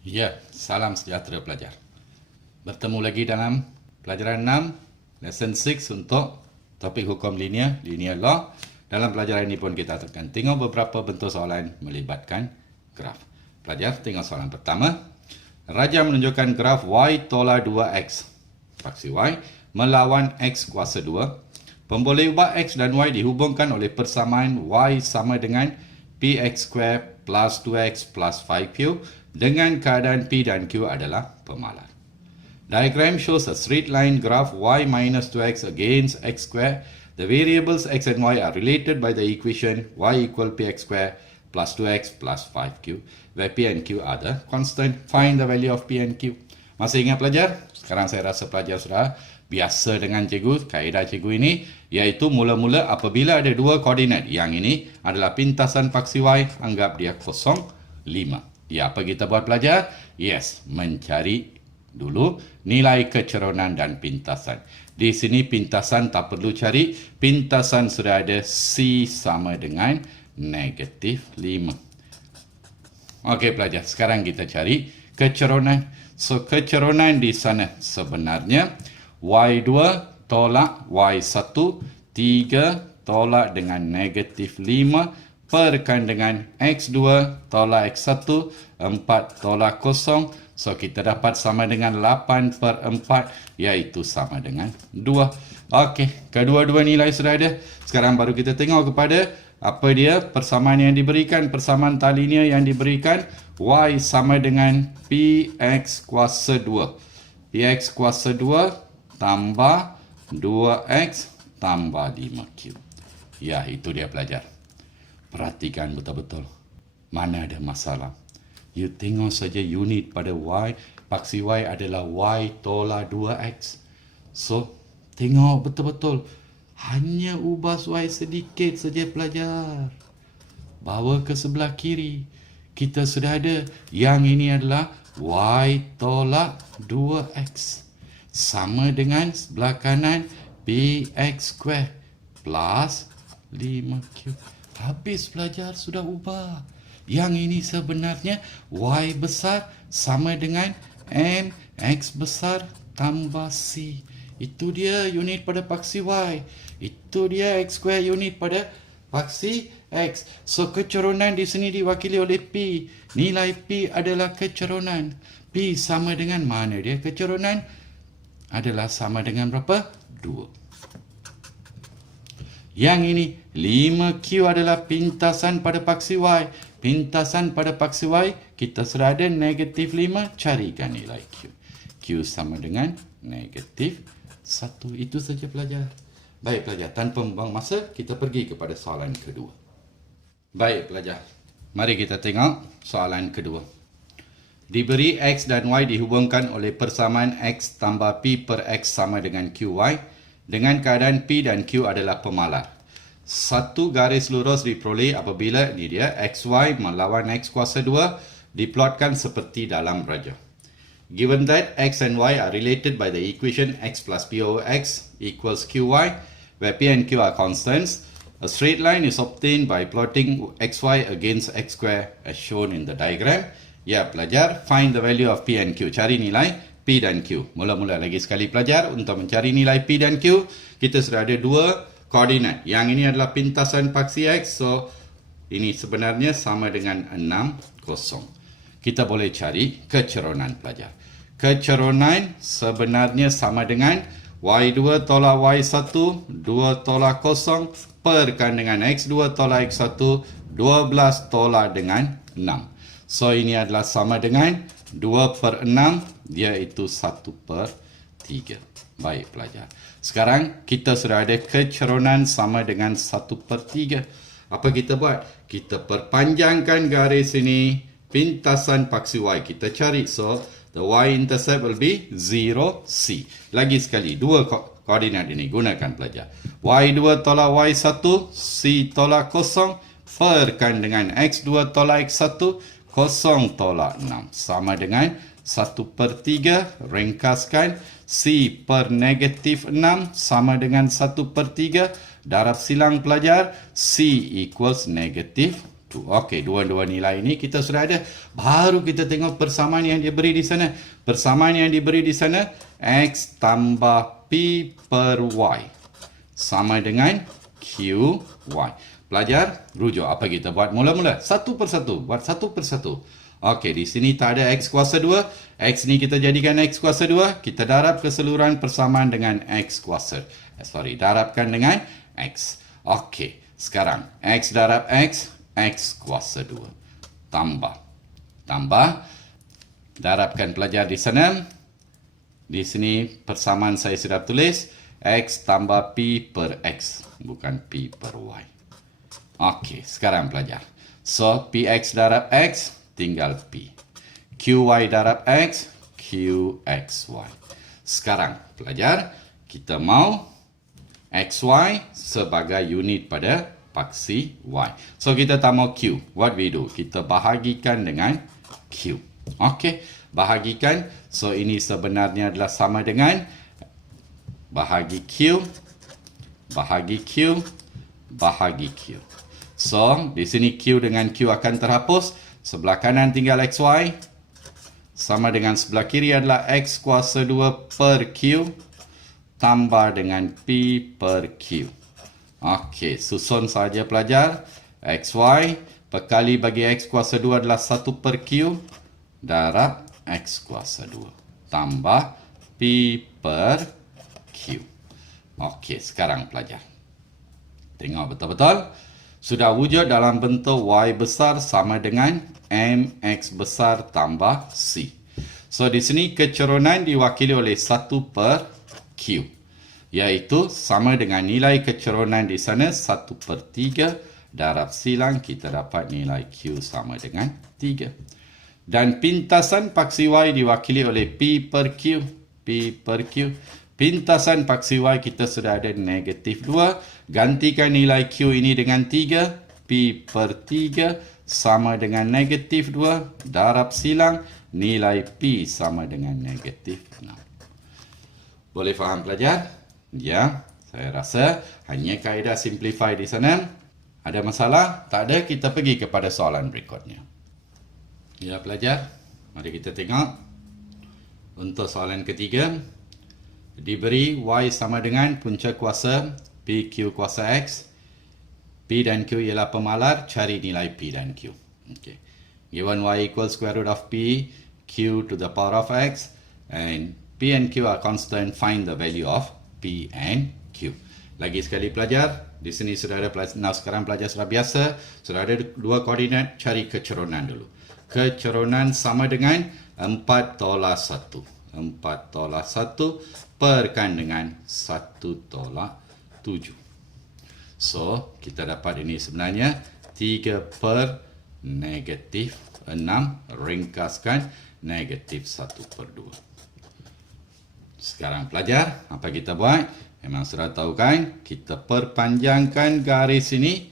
Ya, salam sejahtera pelajar. Bertemu lagi dalam pelajaran 6, lesson 6 untuk topik hukum linear law. Dalam pelajaran ini pun kita akan tengok beberapa bentuk soalan melibatkan graf. Pelajar, tengok soalan pertama. Raja menunjukkan graf y tolak 2x. Paksi y melawan x kuasa 2. Pemboleh ubah x dan y dihubungkan oleh persamaan y sama dengan px square plus 2x plus 5q dengan keadaan p dan q adalah pemalar. Diagram shows a straight line graph y minus 2x against x square. The variables x and y are related by the equation y equal px square plus 2x plus 5q, where p and q are the constant. Find the value of p and q. Masih ingat pelajar? Sekarang saya rasa pelajar sudah biasa dengan cikgu, kaedah cikgu ini, iaitu mula-mula apabila ada dua koordinat. Yang ini adalah pintasan paksi y, anggap dia 0, 5. Ya, apa kita buat pelajar? Yes, mencari dulu nilai keceronan dan pintasan. Di sini pintasan tak perlu cari, pintasan sudah ada C sama dengan negatif 5. Okey pelajar, sekarang kita cari keceronan. So, keceronan di sana sebenarnya y2 tolak y1, 3 tolak dengan negatif 5, perkan dengan x2 tolak x1, 4 tolak 0. So, kita dapat sama dengan 8 per 4, iaitu sama dengan 2. Okey, kedua-dua nilai sudah ada. Sekarang baru kita tengok kepada apa dia persamaan yang diberikan. Persamaan talinya yang diberikan, y sama dengan px kuasa 2. Px kuasa 2 tambah 2x tambah 5q. Ya, itu dia pelajar. Perhatikan betul-betul. Mana ada masalah. You tengok saja unit pada y. Paksi y adalah y tolak 2x. So, tengok betul-betul. Hanya ubah y sedikit saja pelajar. Bawa ke sebelah kiri. Kita sudah ada. Yang ini adalah y tolak 2x. Sama dengan sebelah kanan px square plus 5q. Habis pelajar, sudah ubah. Yang ini sebenarnya y besar sama dengan mx besar tambah c. Itu dia unit pada paksi y. Itu dia x square unit pada paksi x. So, keceronan di sini diwakili oleh p. Nilai p adalah keceronan. P sama dengan mana dia keceronan? Adalah sama dengan berapa? 2. Yang ini 5q adalah pintasan pada paksi y. Pintasan pada paksi y, kita sudah ada negatif 5, carikan nilai q. Q sama dengan negatif 1. Itu saja pelajar. Baik pelajar, tanpa membuang masa, kita pergi kepada soalan kedua. Baik pelajar, mari kita tengok soalan kedua. Diberi x dan y dihubungkan oleh persamaan x tambah p per x sama dengan qy dengan keadaan p dan q adalah pemalar. Satu garis lurus diperoleh apabila ini dia xy melawan x kuasa 2 diplotkan seperti dalam raja. Given that x and y are related by the equation x plus p over x equals qy, where p and q are constants, a straight line is obtained by plotting xy against x square as shown in the diagram. Ya pelajar, find the value of p and q. Cari nilai p dan q. Mula-mula lagi sekali pelajar, untuk mencari nilai p dan q, kita sudah ada dua koordinat. Yang ini adalah pintasan paksi x. So, ini sebenarnya sama dengan 6, 0. Kita boleh cari keceronan pelajar. Keceronan sebenarnya sama dengan y2 tolak y1, 2 tolak 0, perkan dengan x2 tolak x1, 12 tolak dengan 6. So, ini adalah sama dengan 2 per 6, iaitu 1 per 3. Baik pelajar. Sekarang kita sudah ada keceronan sama dengan 1 per 3. Apa kita buat? Kita perpanjangkan garis ini. Pintasan paksi y kita cari. So, the y-intercept will be 0, c. Lagi sekali, dua koordinat ini gunakan pelajar. y2 tolak y1, c tolak 0. Perkan dengan x2 tolak x1, 0 tolak 6. Sama dengan 1 per 3, ringkaskan, c per negatif 6 sama dengan 1 per 3, darab silang pelajar, c equals negatif 2. Okey, dua-dua nilai ini kita sudah ada. Baru kita tengok persamaan yang diberi di sana. Persamaan yang diberi di sana, X tambah P per Y sama dengan QY. Pelajar, rujuk apa kita buat mula-mula? Satu persatu. Buat satu persatu. Okey, di sini tak ada X kuasa 2. X ni kita jadikan X kuasa 2. Kita darab keseluruhan persamaan dengan X kuasa. Darabkan dengan X. Okey, sekarang X darab X, X kuasa 2. Tambah. Darabkan pelajar di sana. Di sini persamaan saya sudah tulis. X tambah P per X. Bukan P per Y. Okey, sekarang pelajar. So, PX darab X, tinggal P. QY darab X, QXY. Sekarang, pelajar, kita mau XY sebagai unit pada paksi Y. So, kita tak mau Q. What we do? Kita bahagikan dengan Q. Okey, bahagikan. So, ini sebenarnya adalah sama dengan bahagi Q, bahagi Q, bahagi Q. So, di sini Q dengan Q akan terhapus. Sebelah kanan tinggal XY. Sama dengan sebelah kiri adalah X kuasa 2 per Q. Tambah dengan P per Q. Okey, susun saja pelajar. XY berkali bagi X kuasa 2 adalah 1 per Q. Darab X kuasa 2. Tambah P per Q. Okey, sekarang pelajar. Tengok betul-betul. Sudah wujud dalam bentuk Y besar sama dengan MX besar tambah C. So, di sini kecerunan diwakili oleh 1 per Q. Iaitu sama dengan nilai kecerunan di sana 1 per 3. Darab silang kita dapat nilai Q sama dengan 3. Dan pintasan paksi Y diwakili oleh P per Q. P per Q. Pintasan paksi Y kita sudah ada negatif 2. Gantikan nilai Q ini dengan 3. P per 3 sama dengan negatif 2. Darab silang nilai P sama dengan negatif 6. Boleh faham pelajar? Ya, saya rasa hanya kaedah simplify di sana. Ada masalah? Tak ada, kita pergi kepada soalan berikutnya. Ya pelajar, mari kita tengok. Untuk soalan ketiga. Diberi Y sama dengan punca kuasa PQ kuasa X. P dan Q ialah pemalar, cari nilai P dan Q. Okay. Given Y equals square root of P, Q to the power of X, and P and Q are constant, find the value of P and Q. Lagi sekali pelajar, di sini sudah ada sekarang pelajar sudah biasa, sudah ada dua koordinat, cari kecerunan dulu. Kecerunan sama dengan 4 tolak 1. 4 tolak 1 perkan dengan 1 tolak 7. So, kita dapat ini sebenarnya 3 per negatif 6 ringkaskan negatif 1 per 2. Sekarang pelajar, apa kita buat? Memang sudah tahu kan? Kita perpanjangkan garis ini.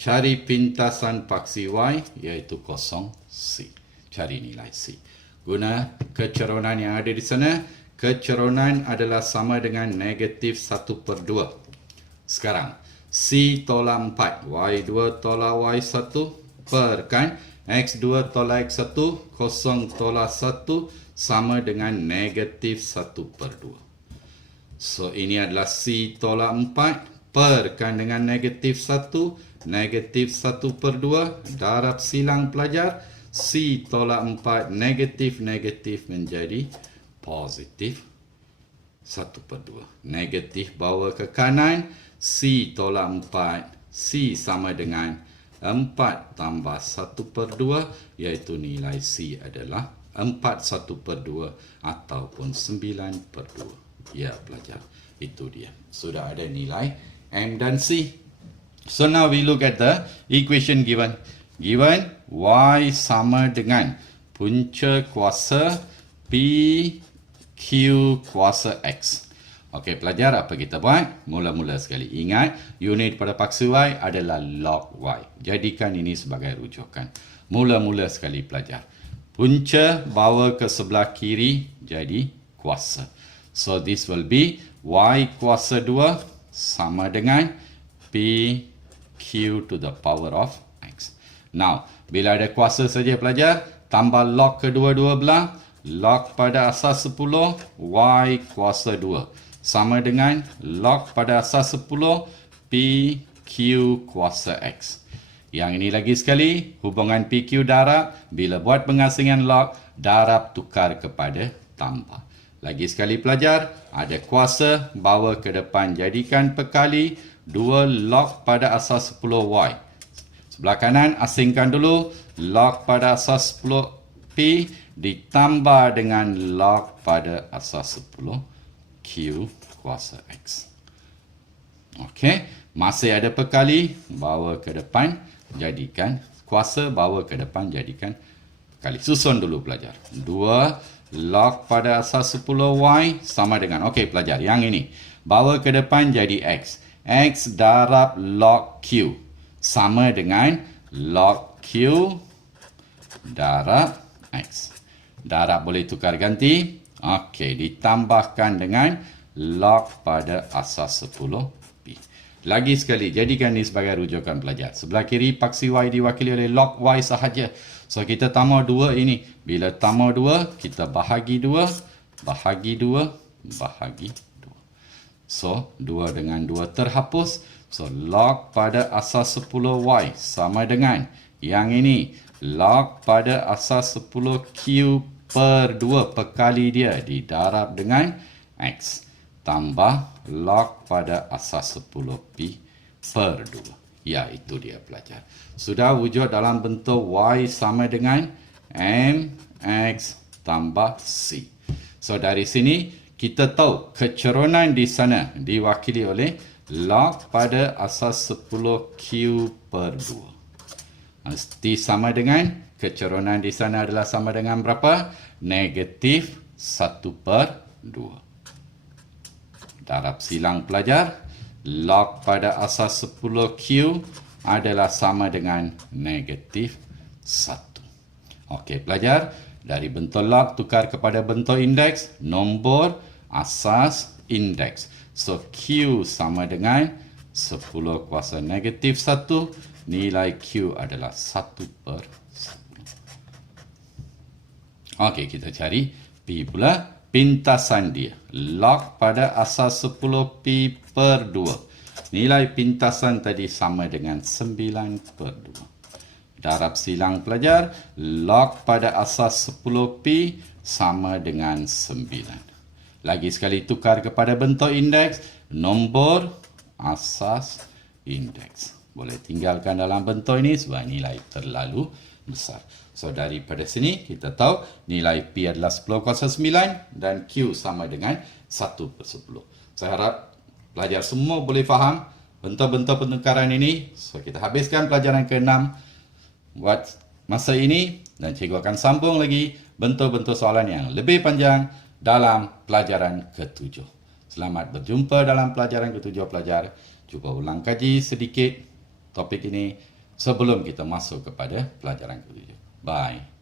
Cari pintasan paksi Y, iaitu 0C. Cari nilai C. Guna kecerunan yang ada di sana, kecerunan adalah sama dengan negatif 1 per 2. Sekarang, C tolak 4, Y2 tolak Y1, perkan X2 tolak X1, 0 tolak 1, sama dengan negatif 1 per 2. So, ini adalah C tolak 4, perkan dengan negatif 1, negatif 1 per 2, darab silang pelajar, C tolak 4 negatif menjadi positif 1 per 2. Negatif bawa ke kanan, C tolak 4, C sama dengan 4 tambah 1 per 2, iaitu nilai C adalah 4 1 per 2 ataupun 9 per 2. Ya pelajar, itu dia. Sudah ada nilai M dan C. So now we look at the equation given. Given Y sama dengan punca kuasa P Q kuasa X. Okey pelajar, apa kita buat? Mula-mula sekali. Ingat, unit pada paksa Y adalah log Y. Jadikan ini sebagai rujukan. Mula-mula sekali pelajar. Punca bawa ke sebelah kiri jadi kuasa. So this will be Y kuasa 2 sama dengan P Q to the power of X. Now, bila ada kuasa saja pelajar, tambah log kedua-dua belah, log pada asas 10, Y kuasa 2. Sama dengan log pada asas 10, PQ kuasa X. Yang ini lagi sekali, hubungan PQ darab, bila buat pengasingan log, darab tukar kepada tambah. Lagi sekali pelajar, ada kuasa, bawa ke depan jadikan perkali, 2 log pada asas 10Y. Sebelah kanan, asingkan dulu, log pada asas 10P ditambah dengan log pada asas 10Q kuasa X. Okey, masih ada perkali, bawa ke depan, jadikan kuasa, bawa ke depan, jadikan perkali. Susun dulu pelajar. 2 log pada asas 10Y sama dengan, okey pelajar, yang ini. Bawa ke depan jadi X. X darab log Q. Sama dengan log Q darab X. Darab boleh tukar ganti. Okey, ditambahkan dengan log pada asas 10P. Lagi sekali, jadikan ini sebagai rujukan pelajar. Sebelah kiri, paksi Y diwakili oleh log Y sahaja. So, kita tambah 2 ini. Bila tambah 2, kita bahagi 2, bahagi 2, bahagi 2. So, 2 dengan 2 terhapus. So, log pada asas 10Y sama dengan yang ini. Log pada asas 10Q per 2 perkali dia didarab dengan X. Tambah log pada asas 10P per 2. Ya, itu dia pelajar. Sudah wujud dalam bentuk Y sama dengan MX tambah C. So, dari sini kita tahu kecerunan di sana diwakili oleh log pada asas 10Q per 2. Mesti sama dengan, kecerunan di sana adalah sama dengan berapa? Negatif 1 per 2. Darab silang pelajar. Log pada asas 10Q adalah sama dengan negatif 1. Okey pelajar, dari bentuk log tukar kepada bentuk indeks, nombor, asas, indeks. So, Q sama dengan 10 kuasa negatif 1, nilai Q adalah 1 per 10. Okey, kita cari P pula. Pintasan dia. Log pada asas 10P per 2. Nilai pintasan tadi sama dengan 9 per 2. Darab silang pelajar. Log pada asas 10P sama dengan 9. Lagi sekali tukar kepada bentuk indeks. Nombor, asas, indeks. Boleh tinggalkan dalam bentuk ini sebab nilai terlalu besar. So, daripada sini kita tahu nilai P adalah 10 kuasa 9 dan Q sama dengan 1 per 10. Saya harap pelajar semua boleh faham bentuk-bentuk penukaran ini. So, kita habiskan pelajaran ke-6 buat masa ini dan cikgu akan sambung lagi bentuk-bentuk soalan yang lebih panjang dalam pelajaran ke-7. Selamat berjumpa dalam pelajaran ke-7 pelajar. Cuba ulang kaji sedikit topik ini sebelum kita masuk kepada pelajaran ke-7. Bye.